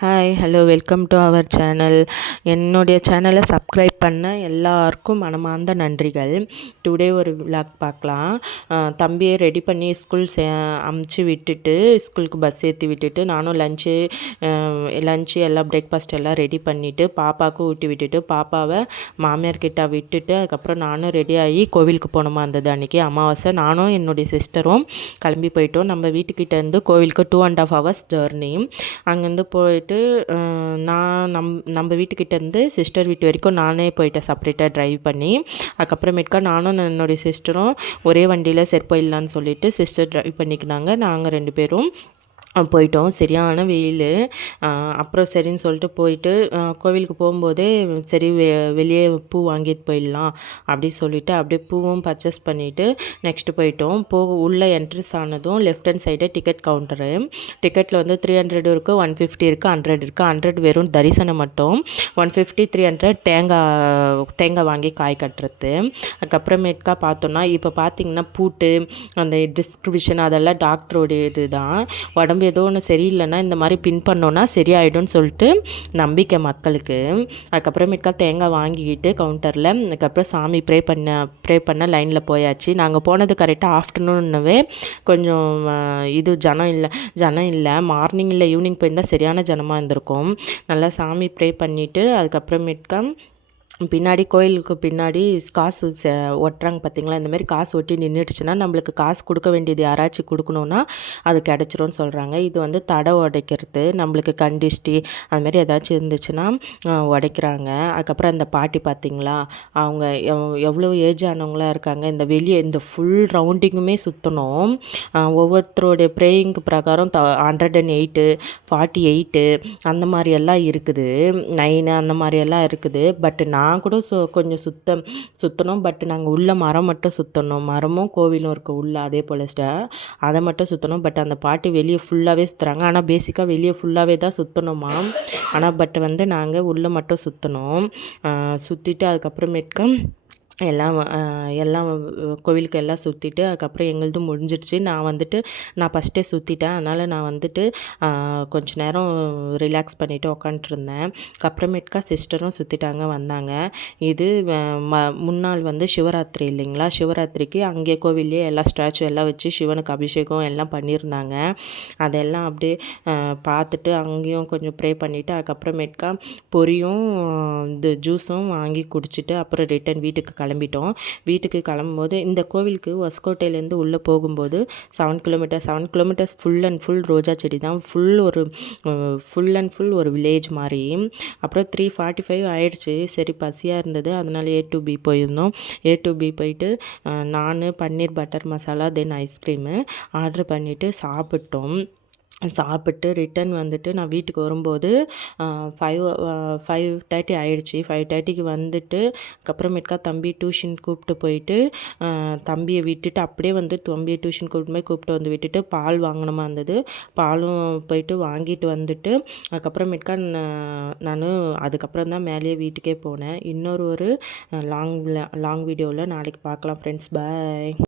Hi hello welcome to our channel. என்னுடைய சேனலை subscribe பண்ண எல்லாருக்கும் மனமார்ந்த நன்றிகள். டுடே ஒரு விலாக் பார்க்கலாம். தம்பியை ரெடி பண்ணி ஸ்கூல் அமுச்சு விட்டுட்டு ஸ்கூலுக்கு பஸ் ஏற்றி விட்டுட்டு நானும் லஞ்சு எல்லாம் பிரேக்ஃபாஸ்ட் எல்லாம் ரெடி பண்ணிவிட்டு பாப்பாவுக்கும் ஊட்டி விட்டுட்டு பாப்பாவை மாமியார்கிட்ட விட்டுட்டு அதுக்கப்புறம் நானும் ரெடி ஆகி கோவிலுக்கு போனோமா இருந்தது அன்றைக்கி அமாவாசை. நானும் என்னுடைய சிஸ்டரும் கிளம்பி போயிட்டோம். நம்ம வீட்டுக்கிட்டேருந்து கோவிலுக்கு 2.5 hours ஜர்னி. அங்கேருந்து போயிட்டு நான் நம்ம வீட்டுக்கிட்டேருந்து சிஸ்டர் வீட்டு வரைக்கும் நானே போயிட்டேன் செப்பரேட்டாக ட்ரைவ் பண்ணி. அதுக்கப்புறமேட்டுக்கா நானும் என்னுடைய சிஸ்டரும் ஒரே வண்டியில் சரி போயிடலான்னு சொல்லிட்டு சிஸ்டர் ட்ரைவ் பண்ணிக்கினாங்க. நாங்கள் 2 பேரும் போயிட்டோம். சரியான வெயில். அப்புறம் சரின்னு சொல்லிட்டு போயிட்டு கோவிலுக்கு போகும்போதே சரி வெளியே பூ வாங்கிட்டு போயிடலாம் அப்படி சொல்லிவிட்டு அப்படியே பூவும் பர்ச்சேஸ் பண்ணிவிட்டு நெக்ஸ்ட்டு போயிட்டோம். உள்ளே என்ட்ரன்ஸ் ஆனதும் left hand side ticket counter. டிக்கெட்டில் வந்து 300 இருக்குது, 150 இருக்குது, 100 இருக்குது. 100 வெறும் தரிசனம் மட்டும், 150 300 தேங்காய் வாங்கி காய் கட்டுறது. அதுக்கப்புறமேட்டுக்கா பார்த்தோன்னா இப்போ பார்த்திங்கன்னா பூட்டு அந்த டிஸ்கிரிப்ஷன் அதெல்லாம் டாக்டரோடைய இது தான். உடம்பு ஏதோ ஒன்று சரியில்லைன்னா இந்த மாதிரி பின் பண்ணோன்னா சரியாயிடும்னு சொல்லிட்டு நம்பிக்கை மக்களுக்கு. அதுக்கப்புறமேட்டுக்கா தேங்காய் வாங்கிக்கிட்டு கவுண்டரில் அதுக்கப்புறம் சாமி ப்ரே பண்ண லைனில் போயாச்சு. நாங்கள் போனது கரெக்டாக ஆஃப்டர்நூன்னவே கொஞ்சம் ஜனம் இல்லை. மார்னிங் இல்லை ஈவினிங் போயிருந்தால் சரியான ஜனமாக இருந்திருக்கும். நல்லா சாமி ப்ரே பண்ணிவிட்டு அதுக்கப்புறமேட்டுக்கா பின்னாடி கோயிலுக்கு பின்னாடி காசு ஒட்டுறாங்க பார்த்திங்களா. இந்தமாரி காசு ஒட்டி நின்றுடுச்சுன்னா நம்மளுக்கு காசு கொடுக்க வேண்டியது யாராச்சும் கொடுக்கணுன்னா அது கிடச்சிரும்னு சொல்கிறாங்க. இது வந்து தடை உடைக்கிறது, நம்மளுக்கு கண்டிஷ்டி அதுமாரி ஏதாச்சும் இருந்துச்சுன்னா உடைக்கிறாங்க. அதுக்கப்புறம் அந்த பாட்டி பார்த்திங்களா, அவங்க எவ்வளோ ஏஜ் ஆனவங்களாக இருக்காங்க. இந்த வெளியே இந்த ஃபுல் ரவுண்டிங்குமே சுற்றணும். ஒவ்வொருத்தருடைய ப்ரேயிங்க்கு பிரகாரம் 108 48 அந்த மாதிரியெல்லாம் இருக்குது, 9 அந்த மாதிரியெல்லாம் இருக்குது. பட் நான் கூட கொஞ்சம் சுற்றணும். பட் நாங்கள் உள்ள மரம் மட்டும் சுற்றணும். மரமும் கோவிலும் இருக்குது உள்ள, அதே போல் அதை மட்டும் சுற்றணும். பட் அந்த பாட்டி வெளியே ஃபுல்லாகவே சுற்றுறாங்க. ஆனால் பேசிக்காக வெளியே ஃபுல்லாகவே தான் சுற்றணுமா. ஆனால் பட் வந்து நாங்கள் உள்ளே மட்டும் சுற்றணும். சுற்றிட்டு அதுக்கப்புறமேட்டுக்கு எல்லாம் கோவிலுக்கு எல்லாம் சுற்றிட்டு அதுக்கப்புறம் எங்களது முடிஞ்சிடுச்சு. நான் ஃபஸ்ட்டே சுற்றிட்டேன். அதனால் நான் வந்துட்டு கொஞ்ச நேரம் ரிலாக்ஸ் பண்ணிவிட்டு உக்காண்ட்ருந்தேன். அதுக்கப்புறமேட்டுக்கா சிஸ்டரும் சுற்றிட்டாங்க வந்தாங்க. இது முன்னாள் வந்து சிவராத்திரி இல்லைங்களா. சிவராத்திரிக்கு அங்கே கோவில்லையே எல்லா ஸ்டாச்சு எல்லாம் வச்சு சிவனுக்கு அபிஷேகம் எல்லாம் பண்ணியிருந்தாங்க. அதெல்லாம் அப்படியே பார்த்துட்டு அங்கேயும் கொஞ்சம் ப்ரே பண்ணிவிட்டு அதுக்கப்புறமேட்டுக்கா பொரியும் இது ஜூஸும் வாங்கி குடிச்சிட்டு அப்புறம் ரிட்டன் வீட்டுக்கு கிளம்பிட்டோம். வீட்டுக்கு கிளம்பும்போது இந்த கோவிலுக்கு ஒஸ்கோட்டையிலேருந்து உள்ளே போகும்போது 7 கிலோமீட்டர்ஸ் ஃபுல் அண்ட் ஃபுல் ரோஜா செடி தான். ஃபுல் அண்ட் ஃபுல் ஒரு வில்லேஜ் மாதிரி. அப்புறம் 3:45 ஆயிடுச்சு. சரி பசியாக இருந்தது, அதனால் A to B போயிருந்தோம். A to B போயிட்டு நான் பன்னீர் பட்டர் மசாலா தென் ஐஸ்கிரீமு ஆர்டர் பண்ணிவிட்டு சாப்பிட்டு ரிட்டன் வந்துட்டு நான் வீட்டுக்கு வரும்போது 5:30 ஆயிடுச்சு. 5:30க்கு வந்துட்டு அதுக்கப்புறமேட்டுக்கா தம்பி டியூஷன் கூப்பிட்டு போயிட்டு தம்பியை விட்டுட்டு அப்படியே வந்து தம்பியை டியூஷன் கூப்பிட்டு வந்து விட்டுட்டு பால் வாங்கினமா இருந்தது. பாலும் போயிட்டு வாங்கிட்டு வந்துட்டு அதுக்கப்புறமேட்டுக்கா நான் அதுக்கப்புறம் தான் மேலேயே வீட்டுக்கே போனேன். இன்னொரு லாங் வீடியோவில் நாளைக்கு பார்க்கலாம் ஃப்ரெண்ட்ஸ். பாய்.